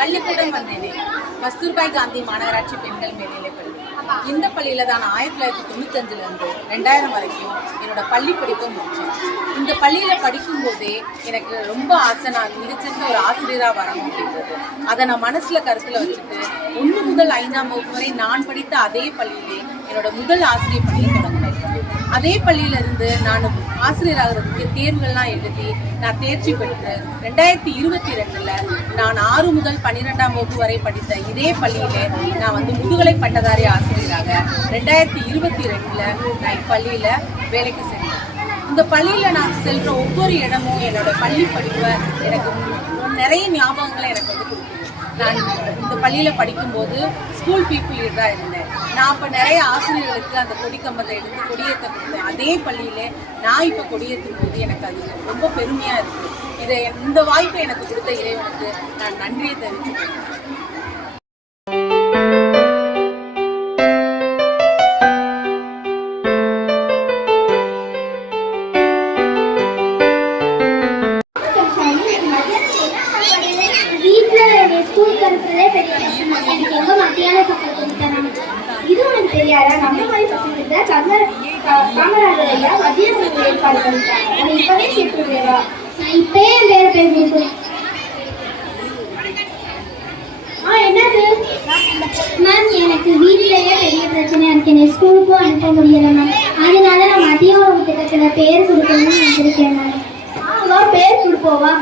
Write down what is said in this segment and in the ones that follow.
பள்ளிக்கூடம் வந்தேனே கஸ்தூர்பாய் காந்தி மாநகராட்சி பெண்கள் மேல்நிலைப் பள்ளி. இந்த பள்ளியில தான் 1995 இருந்து 2000 வரைக்கும் என்னோட பள்ளி படிப்பை முடிச்சேன். இந்த பள்ளியில படிக்கும் போதே எனக்கு ரொம்ப ஆசை, நான் மிகச்சிறந்த ஒரு ஆசிரியராக வரணும் அப்படின்றது. அதை நான் மனசுல கருத்துல வச்சுட்டு 1 முதல் 5ஆம் வகுப்பு வரை நான் படித்த அதே பள்ளியிலே என்னோட முதல் ஆசிரியர் பள்ளியை தொடங்கினேன். அதே பள்ளியிலிருந்து நான் ஆசிரியராகிறதுக்கு தேர்வுகள்லாம் எழுதி நான் தேர்ச்சி பெற்று 2022 நான் 6 முதல் 12ஆம் வகுப்பு வரை படித்த இதே பள்ளியிலே நான் முதுகலை பட்டதாரி ஆசிரியராக 2022 நான் இப்பள்ளியில வேலைக்கு சென்றேன். இந்த பள்ளியில நான் செல்ற ஒவ்வொரு இடமும் என்னோட பள்ளி படிப்பை எனக்கு நிறைய ஞாபகங்களை எனக்கு கொடுக்குது. நான் இந்த பள்ளியில படிக்கும்போது ஸ்கூல் பீப்புள் லீடராக இருந்தேன். நான் அப்போ நிறைய ஆசிரியர்களுக்கு அந்த கொடிக்கம்பத்தை எடுத்து கொடியேற்ற கொடுத்தேன். அதே பள்ளியில நான் இப்போ கொடியேற்றும் போது எனக்கு அது ரொம்ப பெருமையா இருக்கு. இந்த வாய்ப்பை எனக்கு கொடுத்த இறைவனுக்கு நான் நன்றியை தெரிவிச்சுக்கிறேன். இது உனக்கு தெரியாதா? நம்ம மாதிரி பசங்க காமராஜர் ஐயா மத்திய சபை ஏற்பாடு பண்ணிட்டாங்க. அதை இப்பவே சேர்த்துருவேவா? நான் இப்பயே வேற பேர் என்னது மேம்? எனக்கு வீட்டிலேயே பெரிய பிரச்சனையா இருக்கு. எனக்கு ஸ்கூலுக்கும் அனுப்ப முடியல மேம். அதனால நான் மதிய உணவு திட்டத்தில் பேர் கொடுக்கணும்னு நினைச்சிருக்கேன் மேம். பேர் கொடுப்போவா?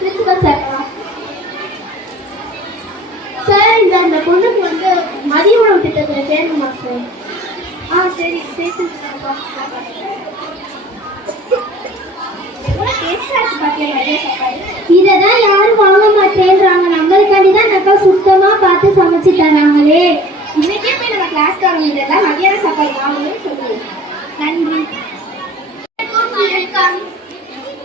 பிரின்சிபல் சார் சார், இந்த பொண்ணுக்கு மதிய உணவு திட்டத்தில் சேரணுமா சார்? சரி சேர்த்து. இதான் யாரும் வாங்க மாட்டேன்றாங்க. நம்மளுக்காண்டி தான் அக்கா சுத்தமா பார்த்து சமைச்சு தராங்களே. இன்னைக்கே போய் நம்ம கிளாஸ்காரங்க இதெல்லாம் மதியான சாப்பாடு வாங்கணும்னு சொல்லுவோம். நன்றி.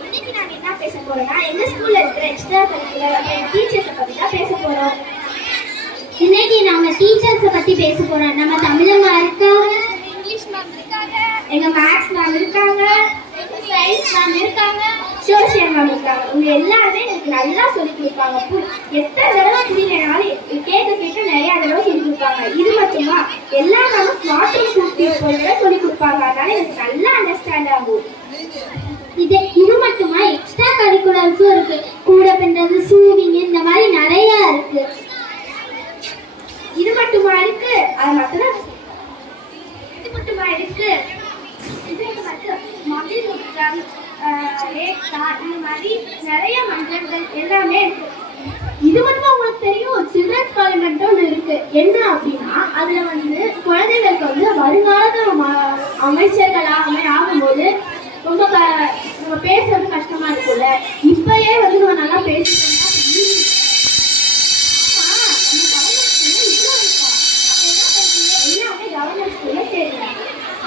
இன்னைக்கு நாங்க என்ன பேச போறோம்னா, எங்க ஸ்கூல்ல இருக்கிற எக்ஸ்ட்ரா கரிக்குலர் டீச்சர்ஸை பத்தி தான் பேச போறோம். இன்னைக்கு நம்ம டீச்சர்ஸை பத்தி பேச போறோம். நம்ம தமிழ் மேம் இருக்காங்க, இங்கிலீஷ் மேம் இருக்காங்க, எங்க மேத்ஸ் மேம் இருக்காங்க, சயின்ஸ் மேம் இருக்காங்க, சோசியல் மேம் இருக்காங்க. இவங்க எல்லாருமே எனக்கு நல்லா சொல்லி கொடுப்பாங்க. எத்தனை தடவை புரியலனாலும் கேட்க நிறைய தடவை சொல்லி கொடுப்பாங்க. இது மட்டுமா, எல்லா மேமும் ஸ்மார்ட் ரூம் சொல்லி கொடுப்பாங்க. அதனால எனக்கு நல்லா அண்டர்ஸ்டாண்ட் ஆகும். இது மட்டுமா, எக்ஸ்ட்ரா கரிக்குலர்ஸும் இருக்கு. கூட பின்றது, சூவிங், இந்த மாதிரி நிறைய இருக்கு. இது மட்டுமா இருக்கு? அது மட்டும்தான் இது மட்டுமா இருக்கு? மதில் முற்றம், இந்த மாதிரி நிறைய மன்றங்கள் எல்லாமே இருக்கு. இது மட்டும் உங்களுக்கு தெரியும், சில்ட்ரன்ஸ் பார்லிமெண்ட் ஒன்று இருக்கு. என்ன அப்படின்னா, அதுல குழந்தைகளுக்கு வருங்கால அமைச்சர்களாக ஆகும்போது ரொம்ப நம்ம பேசுறது கஷ்டமா இருக்குல்ல. இப்பயே நம்ம நல்லா பேசிட்டோம்னா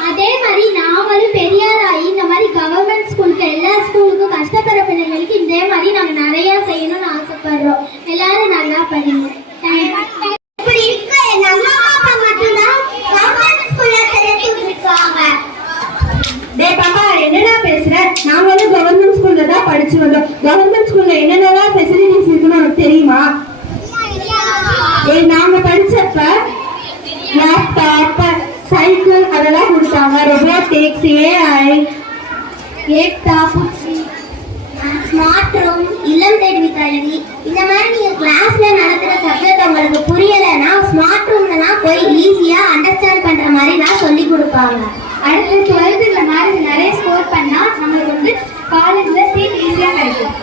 அதே மாதிரி நாமளும் பெரியாராகி இந்த மாதிரி கவர்மெண்ட் ஸ்கூலுக்கு எல்லா ஸ்கூலுக்கும் கஷ்டப்படுற பிள்ளைங்களுக்கு இதே மாதிரி நாங்கள் நிறைய செய்யணும்னு ஆசைப்படுறோம். எல்லாரும் நல்லா படிங்க. இப்படி இருக்க எங்க அம்மா அப்பா மட்டும்தான் கவர்மெண்ட் ஸ்கூல்ல சேர்த்து இருக்காங்க. டேய் பாப்பா, என்னடா பேசுற? நாங்க கவர்மெண்ட் ஸ்கூல்ல தான் படிச்சு வந்தோம். கவர்மெண்ட் ஸ்கூல்ல என்னென்னலாம் ஃபெசிலிட்டிஸ் இருக்குன்னு உனக்கு தெரியுமா? நாங்க படிச்சப்ப லேப்டாப், சைக்கிள் அதெல்லாம் கொடுத்தாங்க. ரொபோட்டிக்ஸ், ஏஐ, ஏக்டா, ஸ்மார்ட் ரூம், இல்லம் தேடி கல்வி, இந்த மாதிரி நீங்க கிளாஸ்ல நடத்துற சப்ஜெக்ட் உங்களுக்கு புரியலைன்னா ஸ்மார்ட் ரூம்லாம் போய் ஈஸியா அண்டர்ஸ்டாண்ட் பண்ற மாதிரி தான் சொல்லி கொடுப்பாங்க. அடுத்து 12th இந்த மாதிரி நிறைய ஸ்கோர் பண்ணா நம்மளுக்கு காலேஜ்ல சீட் ஈஸியா கிடைக்கும்.